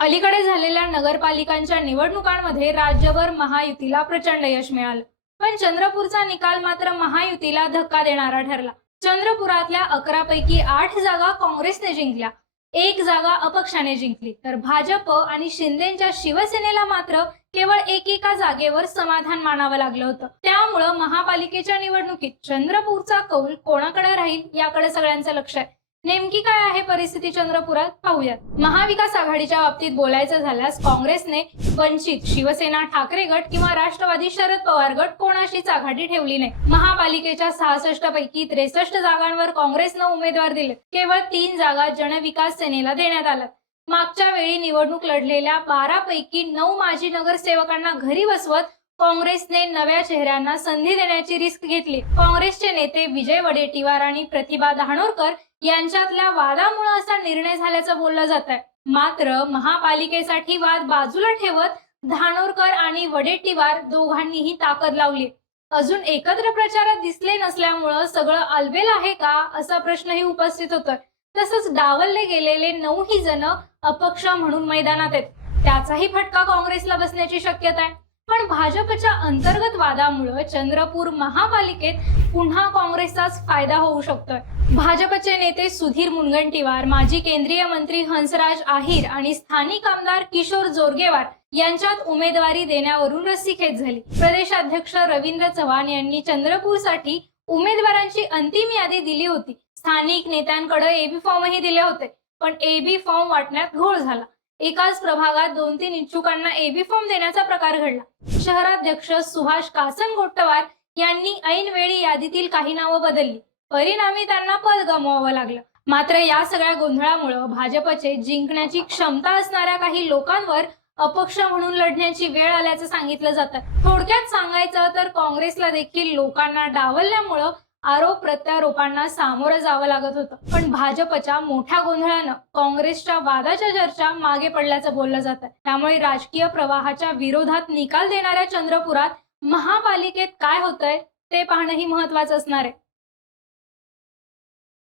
अलीकडे झालेल्या नगरपालिकांच्या निवडणुकांमध्ये राज्यभर महायुतीला प्रचंड यश मिळालं, पण चंद्रपूरचा निकाल मात्र महायुतीला धक्का देणारा ठरला. चंद्रपुरातल्या 11 पैकी 8 जागा काँग्रेसने जिंकल्या, 1 जागा अपक्षाने जिंकली, तर भाजप आणि शिंदेच्या शिवसेनेला मात्र केवळ एकेका जागेवर समाधान मानावं लागलं होतं. त्यामुळं महापालिकेच्या निवडणुकीत चंद्रपूरचा कौल कोणाकडे राहील याकडे सगळ्यांचं लक्ष आहे. नेमकी काय आहे परिस्थिती चंद्रपुरात पाहूयात. महाविकास आघाडीच्या बाबतीत बोलायचं झाल्यास काँग्रेसने वंचित, शिवसेना, ठाकरे गट किंवा राष्ट्रवादी शरद पवार गट कोणाशीच आघाडी ठेवली नाही. महापालिकेच्या 66 पैकी 63 जागांवर काँग्रेसनं उमेदवार दिले. केवळ 3 जागा जनविकास सेनेला देण्यात आल्या. मागच्या वेळी निवडणूक लढलेल्या 12 पैकी 9 माजी नगरसेवकांना घरी बसवत काँग्रेसने नव्या चेहऱ्यांना संधी देण्याची रिस्क घेतली. काँग्रेसचे नेते विजय वडेट्टीवार आणि प्रतिभा दाहणोरकर यांच्यातल्या वादामुळे असा निर्णय झाल्याचं बोललं जात आहे. मात्र महापालिकेसाठी वाद बाजूला ठेवत धानोरकर आणि वडेट्टीवार दोघांनीही ताकद लावली. अजून एकत्र प्रचारात दिसले नसल्यामुळं सगळं अलबेल आहे का असा प्रश्नही उपस्थित होतोय. तसंच डावलले गेलेले 9 जण अपक्ष म्हणून मैदानात आहेत. त्याचाही फटका काँग्रेसला बसण्याची शक्यता आहे. पण भाजपच्या अंतर्गत वादामुळे चंद्रपूर महापालिकेत पुन्हा काँग्रेसचाच फायदा होऊ शकतोय. भाजपचे नेते सुधीर मुनगंटीवार, माजी केंद्रीय मंत्री हंसराज आहिर आणि स्थानिक आमदार किशोर जोरगेवार यांच्यात उमेदवारी देण्यावरून रस्सीखेच झाली. प्रदेशाध्यक्ष रवींद्र चव्हाण यांनी चंद्रपूरसाठी उमेदवारांची अंतिम यादी दिली होती. स्थानिक नेत्यांकडे एबी फॉर्मही दिले होते, पण एबी फॉर्म वाटण्यात घोळ झाला. एकाच प्रभागात 2-3 इच्छुकांना एबी फॉर्म देण्याचा प्रकार घडला. शहराध्यक्ष सुभाष कासनगोट्टवार यांनी ऐनवेळी यादीतील काही नावं बदलली. परिणामी त्यांना पद गमवावं लागलं. मात्र या सगळ्या गोंधळामुळे भाजपचे जिंकण्याची क्षमता असणाऱ्या काही लोकांवर अपक्ष म्हणून लढण्याची वेळ आल्याचं सांगितलं जातं. थोडक्यात सांगायचं तर काँग्रेसला देखील लोकांना डावलल्यामुळं आरोप प्रत्यारोपांना सामोरं जावं लागत होतं. पण भाजपच्या मोठ्या गोंधळानं काँग्रेसच्या वादाच्या चर्चा मागे पडल्याचं बोललं जातं. त्यामुळे राजकीय प्रवाहाच्या विरोधात निकाल देणाऱ्या चंद्रपुरात महापालिकेत काय होतंय ते पाहणंही महत्वाचं असणार आहे.